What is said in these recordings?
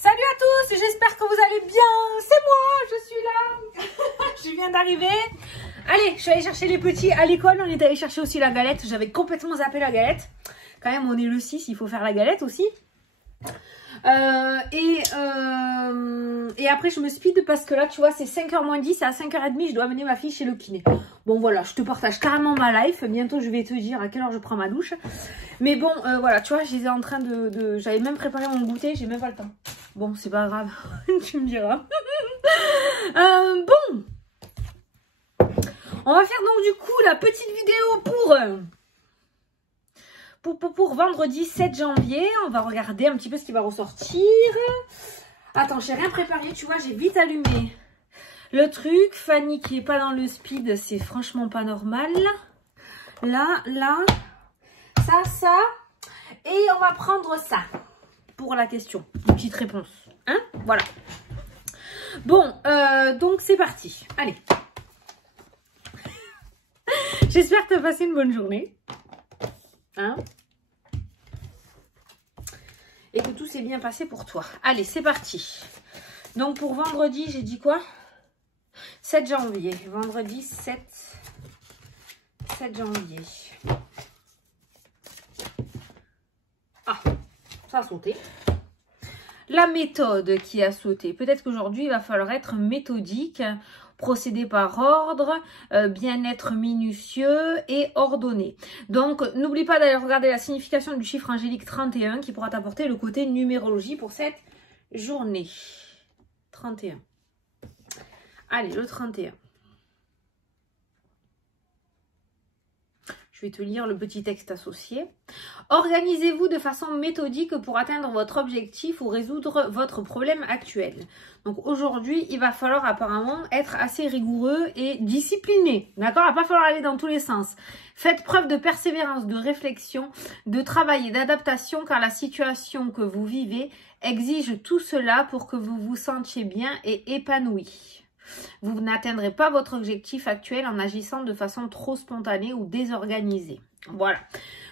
Salut à tous, j'espère que vous allez bien. C'est moi, je suis là. Je viens d'arriver. Allez, je suis allée chercher les petits à l'école. On est allé chercher aussi la galette. J'avais complètement zappé la galette. Quand même, on est le 6, il faut faire la galette aussi. Et après, je me speed parce que là, tu vois, c'est 5h moins 10. À 5h30, je dois amener ma fille chez le kiné. Bon, voilà, je te partage carrément ma life. Bientôt, je vais te dire à quelle heure je prends ma douche. Mais bon, voilà, tu vois, j'étais en train j'avais même préparé mon goûter, j'ai même pas le temps. Bon, c'est pas grave, tu me diras. Bon, on va faire donc du coup la petite vidéo pour vendredi 7 janvier. On va regarder un petit peu ce qui va ressortir. Attends, j'ai rien préparé, tu vois, j'ai vite allumé le truc. Fanny qui est pas dans le speed, c'est franchement pas normal. Là, ça. Et on va prendre ça pour la question. Une petite réponse. Hein? Voilà. Bon, donc c'est parti. Allez. J'espère que tu as passé une bonne journée. Hein? Et que tout s'est bien passé pour toi. Allez, c'est parti. Donc pour vendredi, j'ai dit quoi? 7 janvier. Vendredi 7 janvier. Ah, ça a sauté. La méthode qui a sauté. Peut-être qu'aujourd'hui, il va falloir être méthodique, procéder par ordre, bien être minutieux et ordonné. Donc, n'oublie pas d'aller regarder la signification du chiffre angélique 31 qui pourra t'apporter le côté numérologie pour cette journée. 31. Allez, le 31. Je vais te lire le petit texte associé. Organisez-vous de façon méthodique pour atteindre votre objectif ou résoudre votre problème actuel. Donc aujourd'hui, il va falloir apparemment être assez rigoureux et discipliné. D'accord? Il va pas falloir aller dans tous les sens. Faites preuve de persévérance, de réflexion, de travail et d'adaptation car la situation que vous vivez exige tout cela pour que vous vous sentiez bien et épanoui. Vous n'atteindrez pas votre objectif actuel en agissant de façon trop spontanée ou désorganisée. Voilà.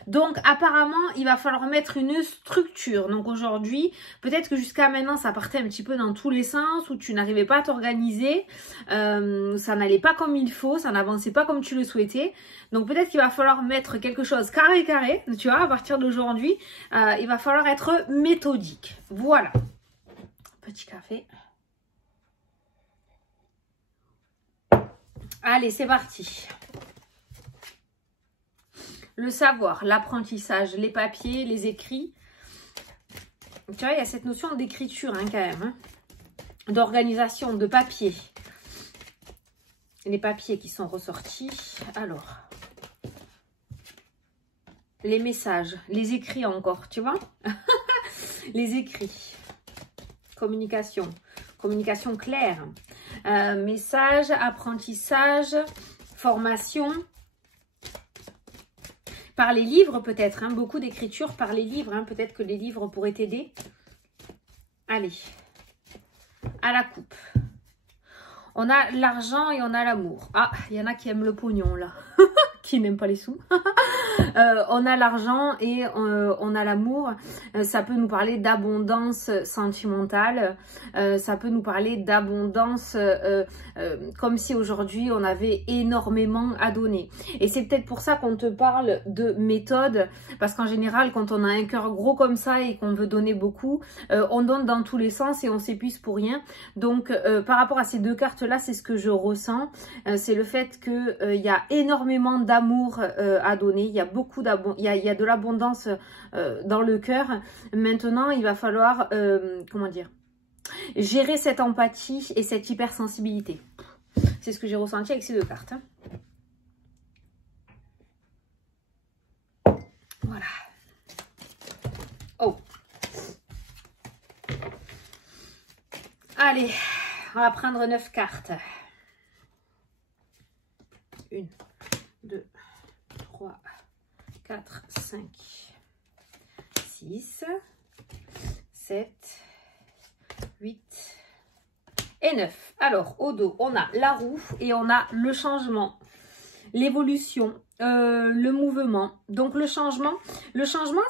Donc, apparemment, il va falloir mettre une structure. Donc, aujourd'hui, peut-être que jusqu'à maintenant, ça partait un petit peu dans tous les sens, où tu n'arrivais pas à t'organiser, ça n'allait pas comme il faut, ça n'avançait pas comme tu le souhaitais. Donc, peut-être qu'il va falloir mettre quelque chose carré, tu vois, à partir d'aujourd'hui, il va falloir être méthodique. Voilà. Petit café. Allez, c'est parti. Le savoir, l'apprentissage, les papiers, les écrits. Tu vois, il y a cette notion d'écriture hein, quand même. Hein, d'organisation, de papier. Les papiers qui sont ressortis. Alors, les messages, les écrits encore, tu vois. Les écrits. Communication. Communication claire. Message, apprentissage, formation. Par les livres peut-être, hein, beaucoup d'écriture par les livres. Hein, peut-être que les livres pourraient t'aider. Allez, à la coupe. On a l'argent et on a l'amour. Ah, il y en a qui aiment le pognon là. Qui n'aiment pas les sous. On a l'argent et on a l'amour. Ça peut nous parler d'abondance sentimentale. Ça peut nous parler d'abondance comme si aujourd'hui on avait énormément à donner. Et c'est peut-être pour ça qu'on te parle de méthode. Parce qu'en général, quand on a un cœur gros comme ça et qu'on veut donner beaucoup, on donne dans tous les sens et on s'épuise pour rien. Donc par rapport à ces deux cartes-là, c'est ce que je ressens. C'est le fait qu'il y a énormément d'amour à donner. Il y a beaucoup d'abondance, il y a de l'abondance dans le cœur. Maintenant, il va falloir, comment dire, gérer cette empathie et cette hypersensibilité. C'est ce que j'ai ressenti avec ces deux cartes. Hein. Voilà. Oh. Allez, on va prendre 9 cartes. 1, 2, 3, 4, 5, 6, 7, 8 et 9. Alors, au dos, on a la roue et on a le changement. l'évolution, le mouvement. Donc le changement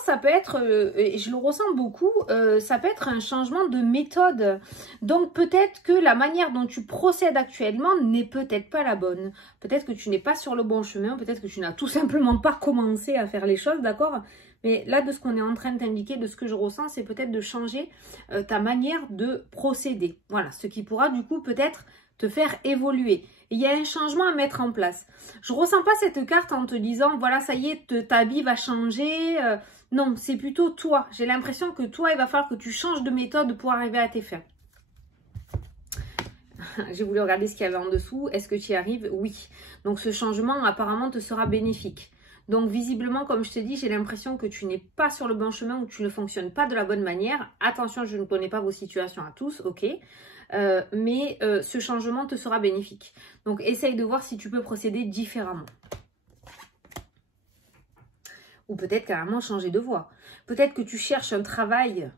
ça peut être, et je le ressens beaucoup, ça peut être un changement de méthode. Donc peut-être que la manière dont tu procèdes actuellement n'est peut-être pas la bonne. Peut-être que tu n'es pas sur le bon chemin, peut-être que tu n'as tout simplement pas commencé à faire les choses, d'accord? Mais là, de ce qu'on est en train de t'indiquer, de ce que je ressens, c'est peut-être de changer ta manière de procéder. Voilà, ce qui pourra du coup peut-être te faire évoluer. Il y a un changement à mettre en place. Je ne ressens pas cette carte en te disant, voilà, ça y est, ta vie va changer. Non, c'est plutôt toi. J'ai l'impression que toi, il va falloir que tu changes de méthode pour arriver à tes fins. J'ai voulu regarder ce qu'il y avait en dessous. Est-ce que tu y arrives? Oui. Donc, ce changement, apparemment, te sera bénéfique. Donc, visiblement, comme je te dis, j'ai l'impression que tu n'es pas sur le bon chemin ou que tu ne fonctionnes pas de la bonne manière. Attention, je ne connais pas vos situations à tous, ok? Mais ce changement te sera bénéfique. Donc, essaye de voir si tu peux procéder différemment. Ou peut-être carrément changer de voie. Peut-être que tu cherches un travail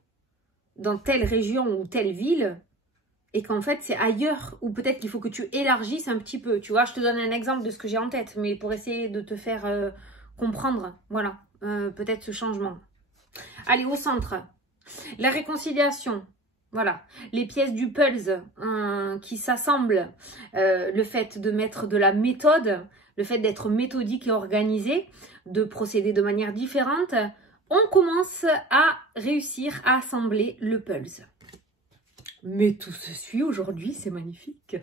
dans telle région ou telle ville et qu'en fait, c'est ailleurs. Ou peut-être qu'il faut que tu élargisses un petit peu. Tu vois, je te donne un exemple de ce que j'ai en tête, mais pour essayer de te faire comprendre, voilà, peut-être ce changement. Allez, au centre. La réconciliation. Voilà, les pièces du puzzle qui s'assemblent, le fait de mettre de la méthode, le fait d'être méthodique et organisé, de procéder de manière différente, on commence à réussir à assembler le puzzle. Mais tout se suit aujourd'hui, c'est magnifique.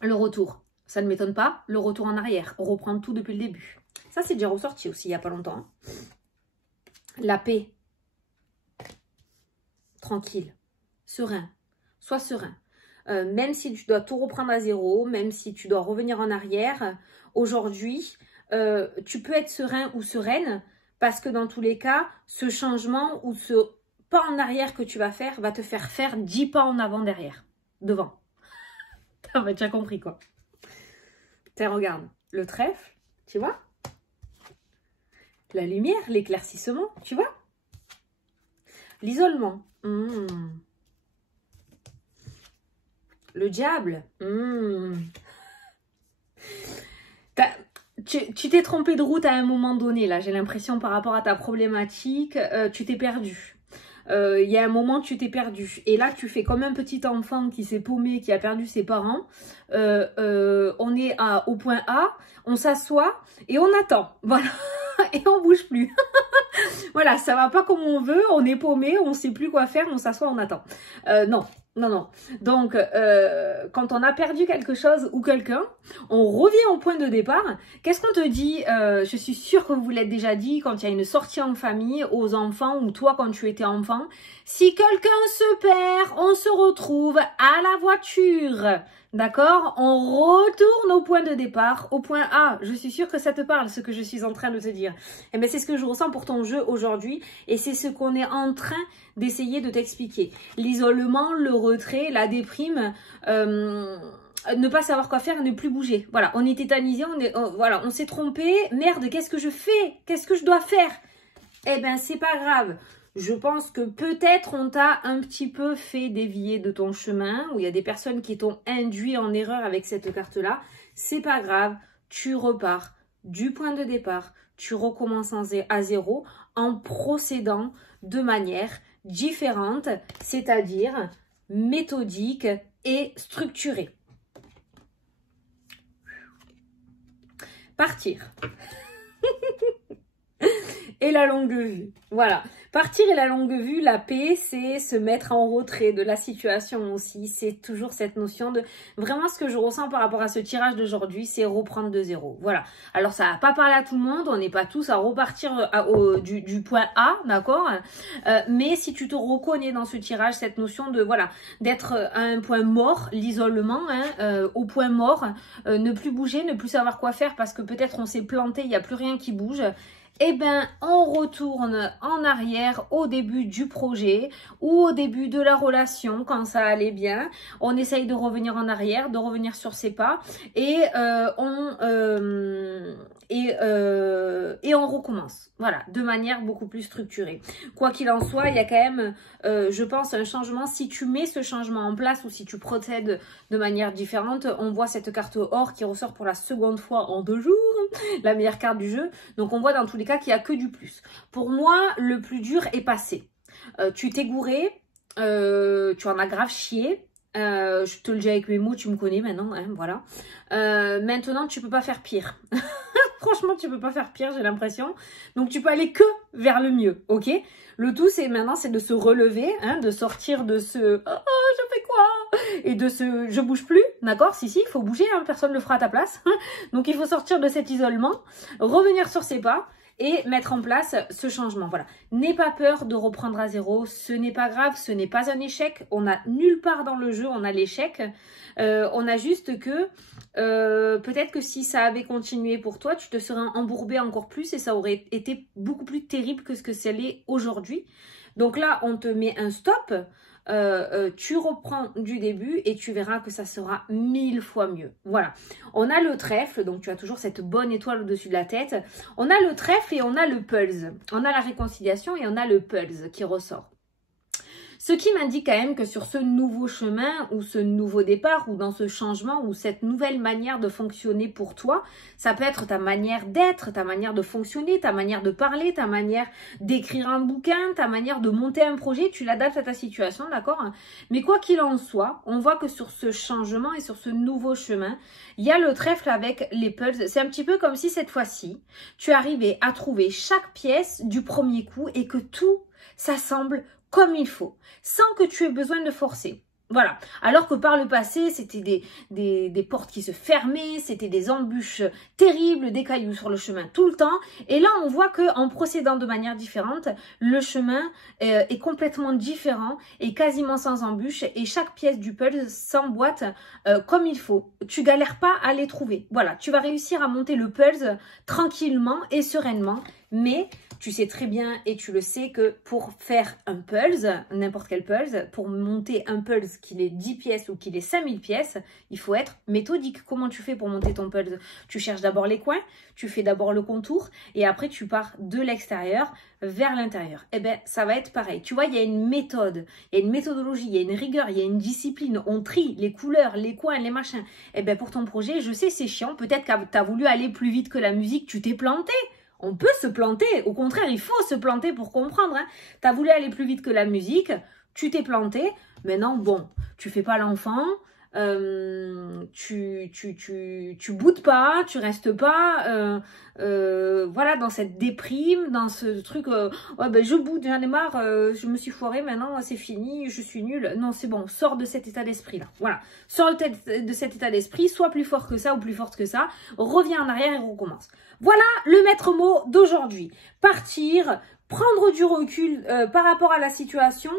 Le retour, ça ne m'étonne pas, le retour en arrière, reprendre tout depuis le début. Ça, c'est déjà ressorti aussi il n'y a pas longtemps. Hein. La paix. Tranquille, serein, sois serein. Même si tu dois tout reprendre à zéro, même si tu dois revenir en arrière, aujourd'hui, tu peux être serein ou sereine parce que dans tous les cas, ce changement ou ce pas en arrière que tu vas faire va te faire faire 10 pas en avant derrière, devant. T'as déjà compris quoi. Tiens, regarde, le trèfle, tu vois? La lumière, l'éclaircissement, tu vois? L'isolement. Le diable. Tu t'es trompé de route à un moment donné, là. J'ai l'impression par rapport à ta problématique, tu t'es perdu. Il y a un moment, tu t'es perdu. Et là, tu fais comme un petit enfant qui s'est paumé, qui a perdu ses parents. On est au point A, on s'assoit et on attend. Voilà. Et on bouge plus. Voilà, ça va pas comme on veut, on est paumé, on sait plus quoi faire, on s'assoit, on attend. Non. Donc, quand on a perdu quelque chose ou quelqu'un, on revient au point de départ. Qu'est-ce qu'on te dit? Je suis sûre que vous l'êtes déjà dit quand il y a une sortie en famille, aux enfants, ou toi quand tu étais enfant. Si quelqu'un se perd, on se retrouve à la voiture. D'accord? On retourne au point de départ, au point A. Je suis sûre que ça te parle, ce que je suis en train de te dire. Et bien, c'est ce que je ressens pour ton jeu aujourd'hui. Et c'est ce qu'on est en train d'essayer de t'expliquer. L'isolement, le retrait, la déprime, ne pas savoir quoi faire, ne plus bouger. Voilà, on est tétanisé, voilà, on s'est trompé. Merde, qu'est-ce que je fais? Qu'est-ce que je dois faire? Eh ben, c'est pas grave. Je pense que peut-être on t'a un petit peu fait dévier de ton chemin, où il y a des personnes qui t'ont induit en erreur avec cette carte-là. C'est pas grave, tu repars du point de départ, tu recommences à zéro en procédant de manière différente, c'est-à-dire méthodique et structurée. Partir. Et la longue vue. Voilà. Partir et la longue vue, la paix, c'est se mettre en retrait de la situation aussi. C'est toujours cette notion de... Vraiment, ce que je ressens par rapport à ce tirage d'aujourd'hui, c'est reprendre de zéro. Voilà. Alors, ça va pas parler à tout le monde. On n'est pas tous à repartir du point A, d'accord? Mais si tu te reconnais dans ce tirage, cette notion de, voilà, d'être à un point mort, l'isolement, hein, au point mort, ne plus bouger, ne plus savoir quoi faire parce que peut-être on s'est planté, il n'y a plus rien qui bouge. eh ben, on retourne en arrière au début du projet ou au début de la relation quand ça allait bien. On essaye de revenir en arrière, de revenir sur ses pas et on recommence. Voilà, de manière beaucoup plus structurée. Quoi qu'il en soit, il y a quand même, je pense, un changement. Si tu mets ce changement en place ou si tu procèdes de manière différente, on voit cette carte or qui ressort pour la seconde fois en 2 jours, la meilleure carte du jeu. Donc on voit dans tous les cas qu'il n'y a que du plus. Pour moi, le plus dur est passé. Tu t'es gouré, tu en as grave chié. Je te le dis avec mes mots, tu me connais maintenant, hein, voilà. Maintenant, tu peux pas faire pire. Franchement, tu peux pas faire pire, j'ai l'impression. Donc, tu peux aller que vers le mieux, ok? Le tout, c'est maintenant, c'est de se relever, hein, de sortir de ce « Oh, je fais quoi ?» et de ce « Je bouge plus », d'accord? Si, il faut bouger, hein, personne ne le fera à ta place. Donc, il faut sortir de cet isolement, revenir sur ses pas et mettre en place ce changement. Voilà. N'aie pas peur de reprendre à zéro. Ce n'est pas grave, ce n'est pas un échec. On n'a nulle part dans le jeu, on a l'échec. On a juste que peut-être que si ça avait continué pour toi, tu te serais embourbé encore plus et ça aurait été beaucoup plus terrible que ce que c'est l'est aujourd'hui. Donc là, on te met un stop. Tu reprends du début et tu verras que ça sera 1000 fois mieux. Voilà. On a le trèfle, donc tu as toujours cette bonne étoile au-dessus de la tête. On a le trèfle et on a le pulse. On a la réconciliation et on a le pulse qui ressort. Ce qui m'indique quand même que sur ce nouveau chemin ou ce nouveau départ ou dans ce changement ou cette nouvelle manière de fonctionner pour toi, ça peut être ta manière d'être, ta manière de fonctionner, ta manière de parler, ta manière d'écrire un bouquin, ta manière de monter un projet, tu l'adaptes à ta situation, d'accord? Mais quoi qu'il en soit, on voit que sur ce changement et sur ce nouveau chemin, il y a le trèfle avec les pulses. C'est un petit peu comme si cette fois-ci, tu arrivais à trouver chaque pièce du premier coup et que tout s'assemble comme il faut, sans que tu aies besoin de forcer. Voilà. Alors que par le passé, c'était des portes qui se fermaient, c'était des embûches terribles, des cailloux sur le chemin tout le temps. Et là, on voit que en procédant de manière différente, le chemin est complètement différent et quasiment sans embûches. Et chaque pièce du puzzle s'emboîte comme il faut. Tu galères pas à les trouver. Voilà. Tu vas réussir à monter le puzzle tranquillement et sereinement. Mais tu sais très bien et tu le sais que pour faire un puzzle, n'importe quel puzzle, pour monter un puzzle qu'il ait 10 pièces ou qu'il ait 5000 pièces, il faut être méthodique. Comment tu fais pour monter ton puzzle? Tu cherches d'abord les coins, tu fais d'abord le contour et après tu pars de l'extérieur vers l'intérieur. Eh bien, ça va être pareil. Tu vois, il y a une méthode, il y a une méthodologie, il y a une rigueur, il y a une discipline. On trie les couleurs, les coins, les machins. Eh bien, pour ton projet, je sais, c'est chiant. Peut-être que tu as voulu aller plus vite que la musique, tu t'es planté. On peut se planter, au contraire, il faut se planter pour comprendre. Hein. Tu as voulu aller plus vite que la musique, tu t'es planté. Maintenant, bon, tu fais pas l'enfant, tu boudes pas, tu restes pas, voilà, dans cette déprime, dans ce truc, ouais, ben je boude, j'en ai marre, je me suis foirée, maintenant c'est fini, je suis nulle. Non, c'est bon, sors de cet état d'esprit là. Voilà, sors de cet état d'esprit, sois plus fort que ça ou plus forte que ça, reviens en arrière et recommence. Voilà le maître mot d'aujourd'hui. Partir, prendre du recul par rapport à la situation.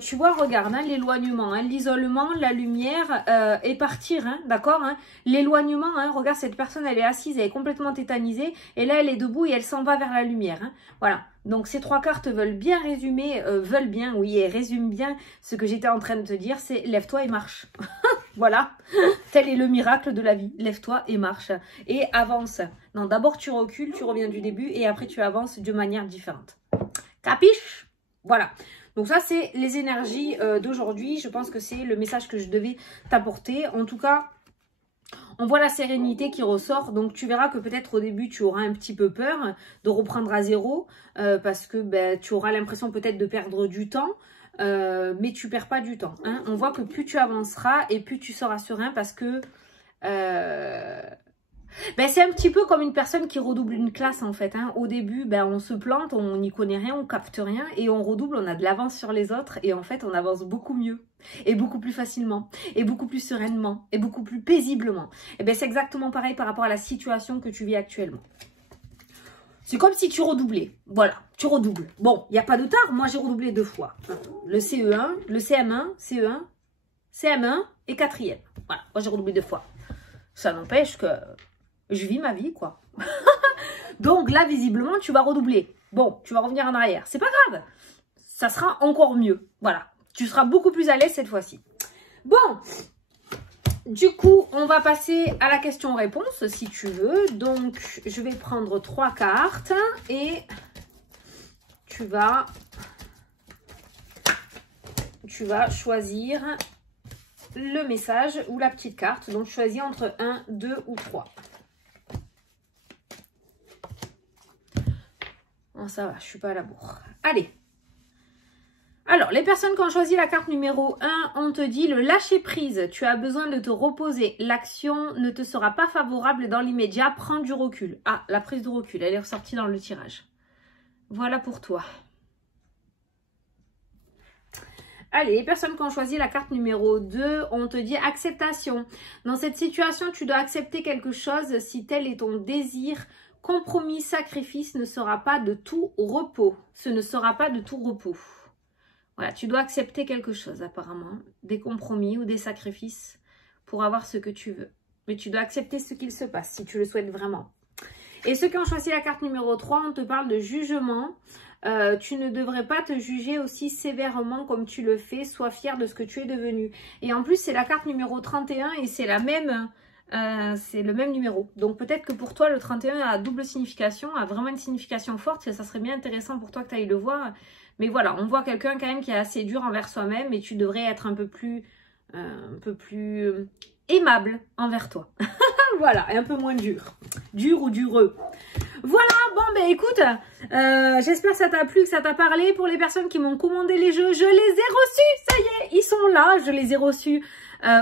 Tu vois, regarde, hein, l'éloignement, hein, l'isolement, la lumière et partir, hein, d'accord, hein. L'éloignement, hein, regarde, cette personne, elle est assise, elle est complètement tétanisée et là, elle est debout et elle s'en va vers la lumière. Hein. Voilà. Donc, ces 3 cartes veulent bien résumer, oui, et résument bien ce que j'étais en train de te dire, c'est lève-toi et marche. Voilà, tel est le miracle de la vie. Lève-toi et marche. Et avance. Non, d'abord tu recules, tu reviens du début et après tu avances de manière différente. Capiche? Voilà. Donc ça, c'est les énergies d'aujourd'hui. Je pense que c'est le message que je devais t'apporter. En tout cas, on voit la sérénité qui ressort. Donc tu verras que peut-être au début, tu auras un petit peu peur de reprendre à zéro. Parce que ben, tu auras l'impression peut-être de perdre du temps. Mais tu perds pas du temps. Hein. On voit que plus tu avanceras et plus tu seras serein parce que ben c'est un petit peu comme une personne qui redouble une classe en fait. Hein. Au début, ben, on se plante, on n'y connaît rien, on capte rien et on redouble, on a de l'avance sur les autres et en fait on avance beaucoup mieux et beaucoup plus facilement et beaucoup plus sereinement et beaucoup plus paisiblement. Et ben c'est exactement pareil par rapport à la situation que tu vis actuellement. C'est comme si tu redoublais. Voilà, tu redoubles. Bon, il n'y a pas de tard. Moi, j'ai redoublé 2 fois. Le CE1, le CM1, CE1, CM1 et 4e. Voilà, moi, j'ai redoublé 2 fois. Ça n'empêche que je vis ma vie, quoi. Donc là, visiblement, tu vas redoubler. Bon, tu vas revenir en arrière. C'est pas grave. Ça sera encore mieux. Voilà. Tu seras beaucoup plus à l'aise cette fois-ci. Bon. Du coup, on va passer à la question-réponse, si tu veux. Donc, je vais prendre 3 cartes et tu vas choisir le message ou la petite carte. Donc, choisis entre 1, 2 ou 3. Bon, ça va, je suis pas à la bourre. Allez. Alors, les personnes qui ont choisi la carte numéro 1, on te dit le lâcher prise. Tu as besoin de te reposer. L'action ne te sera pas favorable dans l'immédiat. Prends du recul. Ah, la prise de recul, elle est ressortie dans le tirage. Voilà pour toi. Allez, les personnes qui ont choisi la carte numéro 2, on te dit acceptation. Dans cette situation, tu dois accepter quelque chose si tel est ton désir. Compromis, sacrifice ne sera pas de tout repos. Ce ne sera pas de tout repos. Voilà, tu dois accepter quelque chose apparemment. Des compromis ou des sacrifices pour avoir ce que tu veux. Mais tu dois accepter ce qu'il se passe si tu le souhaites vraiment. Et ceux qui ont choisi la carte numéro 3, on te parle de jugement. Tu ne devrais pas te juger aussi sévèrement comme tu le fais. Sois fier de ce que tu es devenu. Et en plus, c'est la carte numéro 31 et c'est la même... c'est le même numéro. Donc peut-être que pour toi, le 31 a double signification, a vraiment une signification forte. Et ça serait bien intéressant pour toi que tu ailles le voir. Mais voilà, on voit quelqu'un quand même qui est assez dur envers soi-même et tu devrais être un peu plus aimable envers toi. Voilà, et un peu moins dur. Dur ou dureux. Voilà, bon ben écoute, j'espère que ça t'a plu, que ça t'a parlé. Pour les personnes qui m'ont commandé les jeux, je les ai reçus, ça y est, ils sont là, je les ai reçus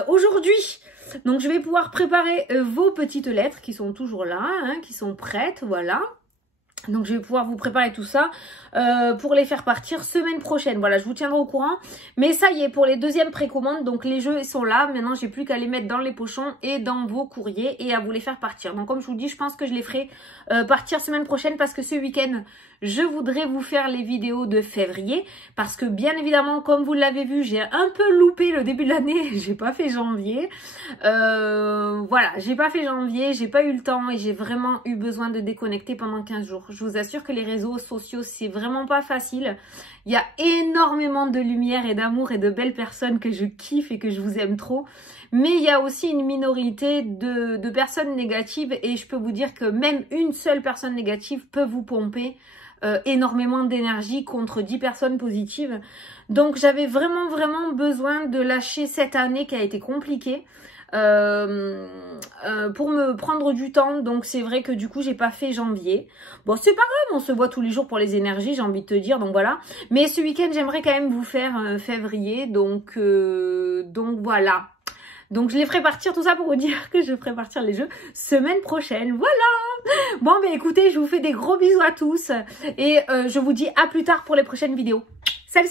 aujourd'hui. Donc je vais pouvoir préparer vos petites lettres qui sont toujours là, hein, qui sont prêtes, voilà. Donc je vais pouvoir vous préparer tout ça pour les faire partir semaine prochaine. Voilà, je vous tiendrai au courant. Mais ça y est, pour les deuxièmes précommandes, donc les jeux sont là. Maintenant, j'ai plus qu'à les mettre dans les pochons et dans vos courriers et à vous les faire partir. Donc comme je vous dis, je pense que je les ferai partir semaine prochaine parce que ce week-end, je voudrais vous faire les vidéos de février. Parce que bien évidemment, comme vous l'avez vu, j'ai un peu loupé le début de l'année. J'ai pas fait janvier. Voilà, j'ai pas fait janvier, j'ai pas eu le temps et j'ai vraiment eu besoin de déconnecter pendant 15 jours. Je vous assure que les réseaux sociaux, c'est vraiment pas facile. Il y a énormément de lumière et d'amour et de belles personnes que je kiffe et que je vous aime trop. Mais il y a aussi une minorité de personnes négatives et je peux vous dire que même une seule personne négative peut vous pomper énormément d'énergie contre 10 personnes positives. Donc j'avais vraiment besoin de lâcher cette année qui a été compliquée. Pour me prendre du temps, donc c'est vrai que du coup j'ai pas fait janvier. Bon, c'est pas grave, on se voit tous les jours pour les énergies, j'ai envie de te dire, donc voilà. Mais ce week-end j'aimerais quand même vous faire février, donc voilà. Donc je les ferai partir, tout ça pour vous dire que je ferai partir les jeux semaine prochaine, voilà. Bon ben écoutez, je vous fais des gros bisous à tous et je vous dis à plus tard pour les prochaines vidéos. Salut